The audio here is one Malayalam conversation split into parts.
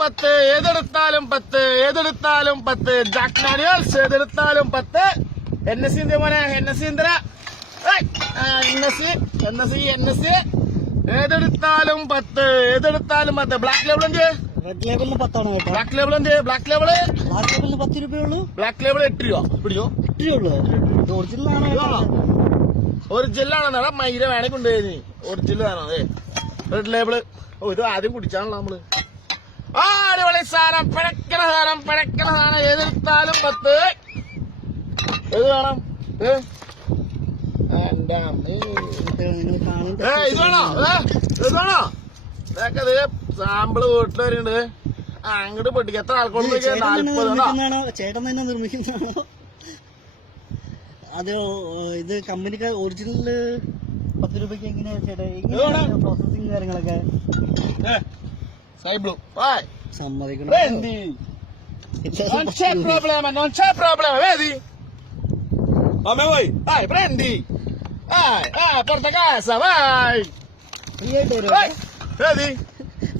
10, ഏതെടുത്താലും 10, ഏതെടുത്താലും 10. ജാക്ക് ഡാനിയൽസ് ഏതെടുത്താലും 10. NSC എന്ത് മോനെ, NSC എന്തരാ, NSC ഏതെടുത്താലും 10, ഏതെടുത്താലും 10. ബ്ലാക്ക് ലേബിൾ എന്ത്, റെഡ് ലേബിളിന് 10 ആണ് കേട്ടോ. ബ്ലാക്ക് ലേബിൾ എന്ത്, ബ്ലാക്ക് ലേബിളിന് 10 രൂപയുള്ളൂ. ബ്ലാക്ക് ലേബിൾ 8 രൂപ പിടിയോ, 8 രൂപയുള്ളൂ. ഇത് ഒറിജിനലാണ്. ഒറിജിനലാണെന്നാ മൈര വേണേ കൊണ്ടുപോയി നീ. ഒറിജിനൽ ആണോ അതെ, റെഡ് ലേബിള്. ഓ ഇത് ആദ്യം കുടിച്ചാണല്ലോ നമ്മള്. അടിപൊളി സാധനം, പിഴക്കണ സാധനം. ഏതെടുത്താലും 10. ഇത് വേണം, എന്റെ അമ്മേ. ഇതാണോ, ഇതാണോ ഇതൊക്കെ സാമ്പിള് വീട്ടിൽ വരുന്നുണ്ട്. അങ്ങോട്ട് പൊട്ടിക്ക്. എത്ര ആൾക്കോട് 40. ചേട്ടൻ തന്നെ നിർമ്മിക്കുന്നതാണോ അതോ ഇത് കമ്പനിക്ക് ഒറിജിനല് 10 രൂപയ്ക്ക് എങ്ങനെയാ ചേട്ടാ പ്രോസസിങ് കാര്യങ്ങളൊക്കെ? സമ്മതിക്കണം. Non c'è problema, vedi? Come vuoi? Vai, prendi. Porta a casa, vai. Free ആയിട്ട് തരുമോ? Vedi?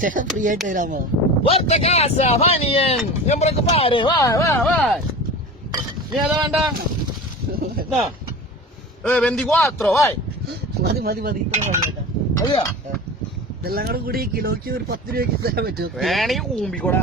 ചേട്ടാ ഫ്രീ ആയിട്ട് തരാമോ? Porta a casa, vai niente. Non preoccupare, vai. Niente വേണ്ട. No. 24, vai. മതി ഇത്ര മതി ചേട്ടാ. അതെയാ? ഇതെല്ലാം കൂടി കിലോയ്ക്ക് ഒരു 10 രൂപയ്ക്ക് തരാൻ പറ്റുമോ? വേണമെങ്കിൽ കൂമ്പിക്കൂടാ.